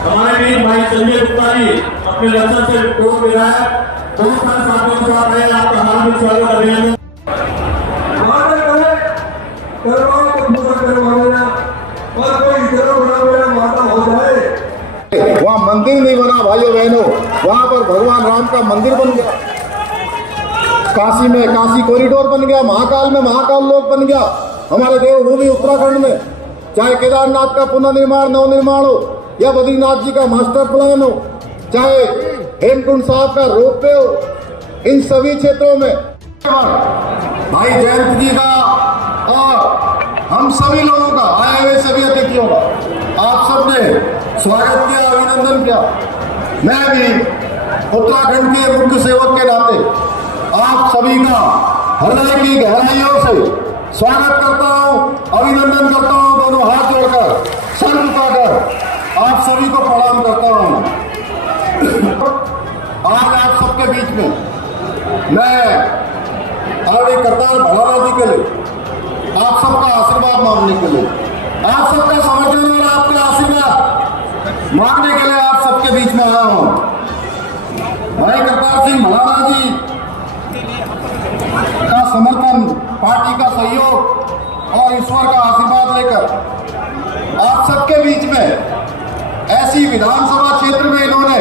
हमारे बीच भाई संजय गुप्ता जी अपने लक्षण से रिपोर्ट दे रहा है। बहुत सारे साथियों से आप रहे, आपका हाल भी चालू कर रहे हैं। वहाँ मंदिर नहीं बना भाइयों बहनों, वहाँ पर भगवान राम का मंदिर बन गया। काशी में काशी कॉरिडोर बन गया, महाकाल में महाकाल लोक बन गया। हमारे देवभूमि उत्तराखंड में चाहे केदारनाथ का पुनर्निर्माण नवनिर्माण हो या बद्रीनाथ जी का मास्टर प्लान हो, चाहे हेमकुंड साहब का रोपवे हो, इन सभी क्षेत्रों में भाई जयंत जी का और हम सभी लोगों का, आए हुए सभी अतिथियों का आप सबने स्वागत किया, अभिनंदन किया। मैं भी उत्तराखंड के मुख्य सेवक के नाते आप सभी का हृदय की गहराइयों से स्वागत करता हूं, अभिनंदन करता हूं, दोनों हाथ जोड़कर सर झुकाकर आप सभी को प्रणाम करता हूं। आज आप सबके बीच में मैं आदरणीय करतार भड़ाला जी के लिए आप सबका आशीर्वाद मांगने के लिए, आप सबका समर्थन और आपका आशीर्वाद मांगने के लिए आप सबके बीच में आया हूं। भाई करतार सिंह भड़ाला जी का समर्थन, पार्टी का सहयोग और ईश्वर का आशीर्वाद लेकर आप सबके बीच में ऐसी विधानसभा क्षेत्र में इन्होंने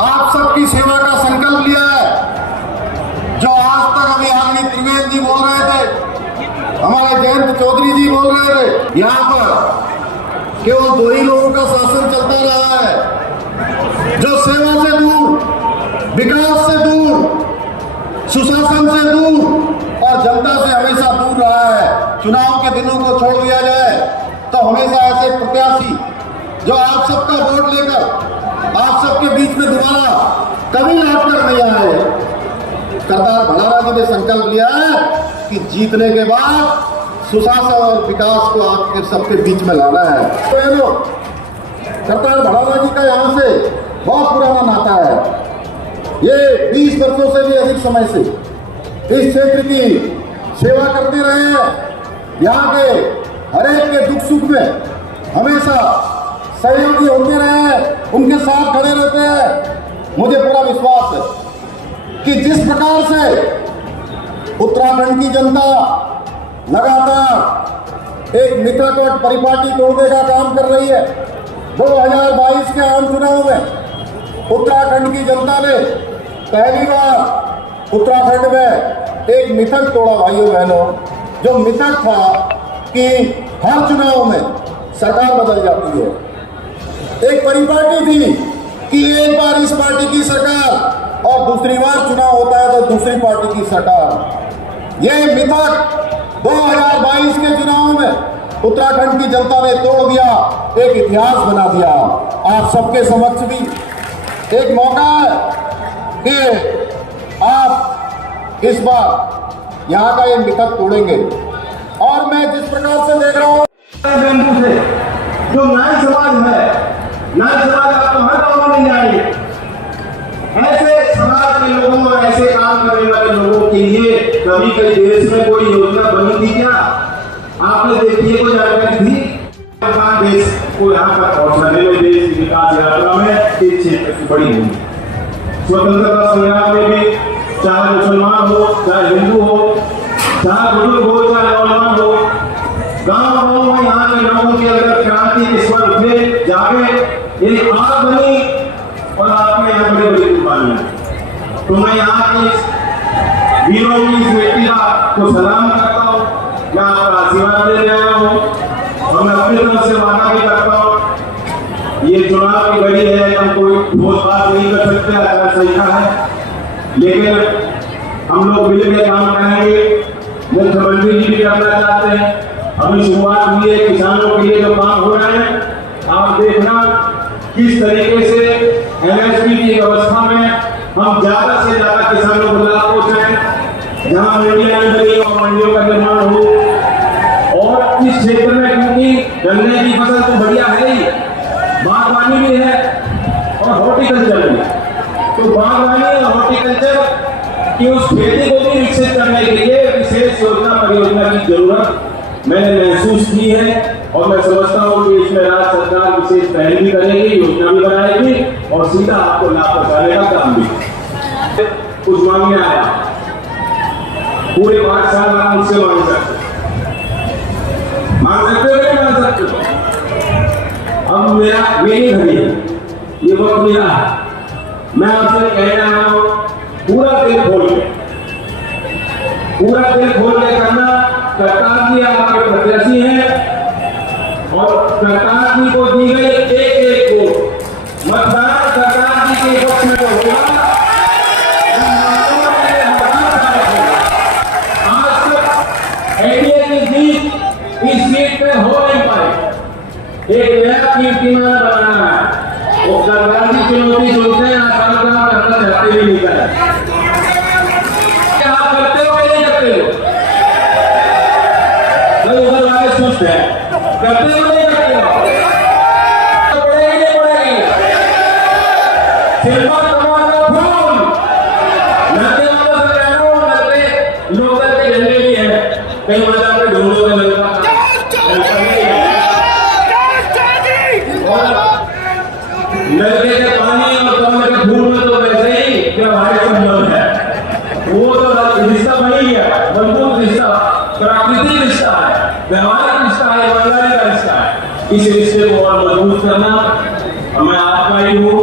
आप सबकी सेवा का संकल्प लिया है। जो आज तक अभी आदमी त्रिवेद जी बोल रहे थे, हमारे जयंत चौधरी जी बोल रहे थे, यहाँ पर केवल दो ही लोगों का शासन चलता रहा है, जो सेवा से दूर, विकास से दूर, सुशासन से दूर और जनता से हमेशा दूर रहा है। चुनाव के दिनों को छोड़ दिया जाए तो हमेशा ऐसे प्रत्याशी जो आप सबका वोट लेकर आप सबके बीच में दोबारा कभी लौट कर नहीं आए। करतार भड़ाला जी ने संकल्प लिया है कि जीतने के बाद सुशासन और विकास को आपके सबके बीच में लाना है। तो करतार भड़ाला जी का यहाँ से बहुत पुराना नाता है। ये 20 वर्षों से भी अधिक समय से इस क्षेत्र की सेवा करते रहे हैं। यहाँ के हरेक के दुख सुख में हमेशा सहयोगी होते रहे हैं, उनके साथ खड़े रहते हैं। मुझे पूरा विश्वास है कि जिस प्रकार से उत्तराखंड की जनता लगातार एक मित्रकूट परिपाटी तोड़ने का काम कर रही है, 2022 के आम चुनाव में उत्तराखंड की जनता ने पहली बार उत्तराखंड में एक मिथक तोड़ा भाइयों बहनों। जो मिथक था कि हर चुनाव में सरकार बदल जाती है, एक परिपाटी थी कि एक बार इस पार्टी की सरकार और दूसरी बार चुनाव होता है तो दूसरी पार्टी की सरकार। ये मिथक 2022 के चुनाव में उत्तराखंड की जनता ने तोड़ दिया, एक इतिहास बना दिया। आप सबके समक्ष भी एक मौका है कि आप इस बार यहाँ का ये मिथक तोड़ेंगे। और मैं जिस प्रकार से देख रहा हूँ से जो नाई समाज है, नाई समाज आपको हर गाँव में नहीं आएंगे। ऐसे समाज के लोगों और ऐसे काम करने वाले लोगों के लिए कभी कई देश में कोई योजना बनी थी क्या? आपने देखी है कोई जानकारी थी? देश को यहाँ पर पहुँचाने में देश की विकास यात्रा में एक क्षेत्र की बड़ी भूमिका। स्वतंत्रता संग्राम में भी चाहे मुसलमान हो, चाहे हिंदू हो, चाहे बुजुर्ग हो, चाहे नौजवान हो, गाँव में यहाँ के लोगों की अगर क्रांति इस पर उठे जागे, एक आग बनी और आपके यहाँ बड़ी बड़ी कुर्बानियां। तो मैं यहाँ की वीरों की इस बेटी को सलाम करता हूँ, मैं आपका आशीर्वाद दे रहा हूँ और मैं अपनी तरफ से वादा भी करता हूँ। ये चुनाव की घड़ी है, हम कोई बहुत बात नहीं कर सकते, आचार संहिता है, लेकिन हम लोग मिलकर काम करेंगे। मुख्यमंत्री जी भी करना चाहते हैं, अभी शुरुआत हुई है, किसानों के लिए जो काम हो रहे हैं आप देखना किस तरीके से एमएसपी की व्यवस्था में हम ज्यादा से ज्यादा किसानों को लाभ पहुंचाएं, जहां मंडियां बनी और मंडियों का निर्माण हो। और इस क्षेत्र में क्योंकि गन्ने की फसल तो बढ़िया है ही, बागवानी भी है और हॉर्टिकल्चर भी, तो बागवानी और हॉर्टिकल्चर की उस खेती को भी विकसित करने के लिए विशेष योजना परियोजना की जरूरत मैंने महसूस की है। और मैं समझता हूँ कि इसमें राज्य सरकार विशेष पहल भी करेगी, योजना भी बनाएगी और सीधा आपको लाभ पहुंचाने का काम भी। कुछ मांगने आया, पूरे 5 साल आप मुझसे मांग सकते हो कि नहीं मांग सकते हो? अब मेरी घड़ी है, ये वक्त मेरा है, मैं आपसे कह रहा हूँ पूरा दिल खोल के करना। सरकार जी आपके प्रत्याशी हैं और सरकार जी को दी गई एक को मतदान सरकार जी के पक्ष में होगा। आज तक एनडीए की जीत इस सीट पे हो नहीं पाई। एक नया कीर्तिमान बनाना है, वो सरकार की चुनौती सुनते हैं, आसान काम करना चाहते भी नहीं करें। आप करते हो या नहीं करते हो? उधर वाले सुस्त है, करते हो नहीं करते हो? तो पड़ेगी नहीं पड़ेगी? सिल्वर कमान का फूल लड़के वालों से कह रहा हूँ, लड़के लोकल के झंडे भी है, कई मजा पे ढूंढोगे लड़का लड़के के पानी और कमल के फूल में तो वैसे ही क्या भाई संबंध है, वो तो रिश्ता वही है, मजबूत रिश्ता, प्राकृतिक रिश्ता है, व्यवहारिक रिश्ता है, ईमानदारी का रिश्ता है। इस रिश्ते को और मजबूत करना मैं आपका ही हूँ।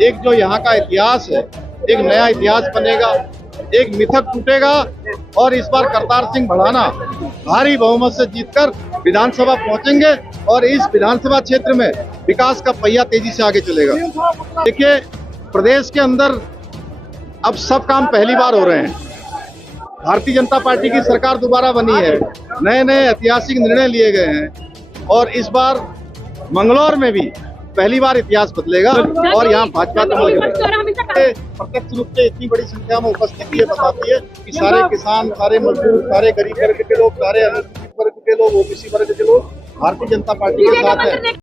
एक जो यहाँ का इतिहास है, एक नया इतिहास बनेगा, एक मिथक टूटेगा और इस बार करतार सिंह भड़ाना भारी बहुमत से जीतकर विधानसभा पहुंचेंगे और इस विधानसभा क्षेत्र में विकास का पहिया तेजी से आगे चलेगा। देखिए, प्रदेश के अंदर अब सब काम पहली बार हो रहे हैं। भारतीय जनता पार्टी की सरकार दोबारा बनी है, नए नए ऐतिहासिक निर्णय लिए गए हैं और इस बार मंगलौर में भी पहली बार इतिहास बदलेगा और यहाँ भाजपा प्रत्यक्ष रूप से इतनी बड़ी संख्या में उपस्थिति है, बताती है कि सारे किसान, सारे मजदूर, सारे गरीब वर्ग के लोग, सारे अनुसूचित वर्ग के लोग, ओबीसी वर्ग के लोग भारतीय जनता पार्टी के साथ है।